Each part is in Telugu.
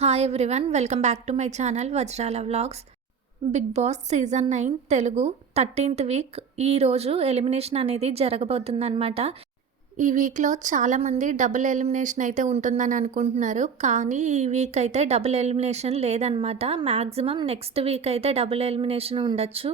Hi everyone welcome back to my channel Vajrala vlogs Bigg Boss season nine Telugu thirteenth week ఈరోజు ఎలిమినేషన్ అనేది జరగబోతుందన్నమాట. ఈ వీక్లో చాలామంది డబుల్ ఎలిమినేషన్ అయితే ఉంటుందని అనుకుంటున్నారు. కానీ ఈ వీక్ అయితే డబుల్ ఎలిమినేషన్ లేదనమాట మ్యాక్సిమం నెక్స్ట్ వీక్ అయితే డబుల్ ఎలిమినేషన్ ఉండొచ్చు.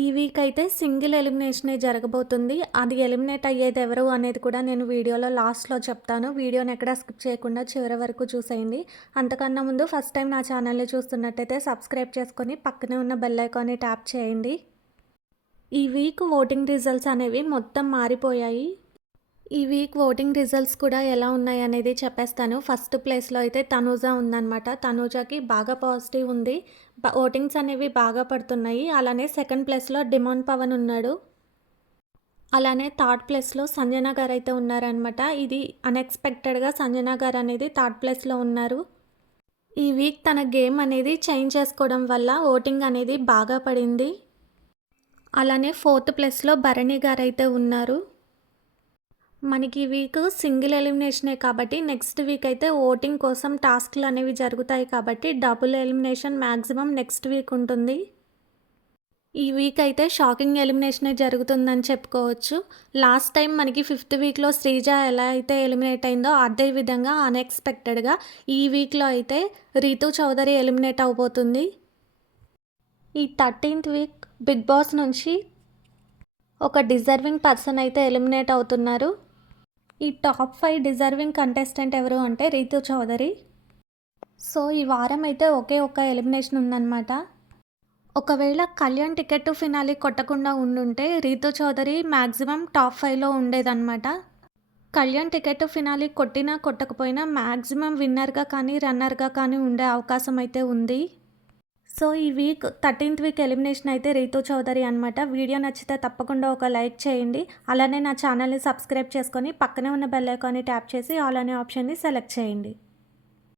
ఈ వీక్ అయితే సింగిల్ ఎలిమినేషనే జరగబోతుంది. అది ఎలిమినేట్ అయ్యేది ఎవరు అనేది కూడా నేను వీడియోలో లాస్ట్లో చెప్తాను. వీడియోని ఎక్కడ స్కిప్ చేయకుండా చివరి వరకు చూసేయండి. అంతకన్నా ముందు ఫస్ట్ టైం నా ఛానల్ని చూస్తున్నట్టయితే సబ్స్క్రైబ్ చేసుకొని పక్కనే ఉన్న బెల్ ఐకాన్ని ట్యాప్ చేయండి. ఈ వీక్ ఓటింగ్ రిజల్ట్స్ అనేవి మొత్తం మారిపోయాయి. ఈ వీక్ ఓటింగ్ రిజల్ట్స్ కూడా ఎలా ఉన్నాయి అనేది చెప్పేస్తాను. ఫస్ట్ ప్లేస్లో అయితే తనూజ ఉందన్నమాట. తనూజకి బాగా పాజిటివ్ ఉంది. ఓటింగ్స్ అనేవి బాగా పడుతున్నాయి. అలానే సెకండ్ ప్లేస్లో డిమాండ్ పవన్ ఉన్నాడు. అలానే థర్డ్ ప్లేస్లో సంజన గారు అయితే ఉన్నారనమాట ఇది అన్ఎక్స్పెక్టెడ్గా సంజన గారు అనేది థర్డ్ ప్లేస్లో ఉన్నారు. ఈ వీక్ తన గేమ్ అనేది చేంజ్ చేసుకోవడం వల్ల ఓటింగ్ అనేది బాగా పడింది. అలానే ఫోర్త్ ప్లేస్లో భరణి గారు అయితే ఉన్నారు. మనకి ఈ వీక్ సింగిల్ ఎలిమినేషనే కాబట్టి నెక్స్ట్ వీక్ అయితే ఓటింగ్ కోసం టాస్క్లు అనేవి జరుగుతాయి కాబట్టి double elimination maximum next week ఉంటుంది. ఈ వీక్ అయితే షాకింగ్ ఎలిమినేషనే జరుగుతుందని చెప్పుకోవచ్చు. లాస్ట్ టైం మనకి ఫిఫ్త్ వీక్లో శ్రీజ ఎలా అయితే ఎలిమినేట్ అయిందో అదే విధంగా అన్ఎక్స్పెక్టెడ్గా ఈ వీక్లో అయితే రీతు చౌదరి ఎలిమినేట్ అవబోతుంది. ఈ థర్టీన్త్ వీక్ బిగ్ బాస్ నుంచి ఒక డిజర్వింగ్ పర్సన్ అయితే ఎలిమినేట్ అవుతున్నారు. ఈ టాప్ ఫైవ్ డిజర్వింగ్ కంటెస్టెంట్ ఎవరు అంటే రీతు చౌదరి. సో ఈ వారం అయితే ఒకే ఒక ఎలిమినేషన్ ఉందన్నమాట. ఒకవేళ కళ్యాణ్ టికెట్ ఫినాలి కొట్టకుండా ఉండుంటే రీతు చౌదరి మ్యాక్సిమం టాప్ ఫైవ్లో ఉండేదన్నమాట. కళ్యాణ్ టికెట్ ఫినాలి కొట్టినా కొట్టకపోయినా మ్యాక్సిమం విన్నర్గా కానీ రన్నర్గా కానీ ఉండే అవకాశం అయితే ఉంది. సో ఈ వీక్ థర్టీన్త్ వీక్ ఎలిమినేషన్ అయితే రీతు చౌదరి అనమాట వీడియో నచ్చితే తప్పకుండా ఒక లైక్ చేయండి. అలానే నా ఛానల్ని సబ్స్క్రైబ్ చేసుకొని పక్కనే ఉన్న బెల్ ఐకాన్ని ట్యాప్ చేసి ఆల్ అనే ఆప్షన్ని సెలెక్ట్ చేయండి.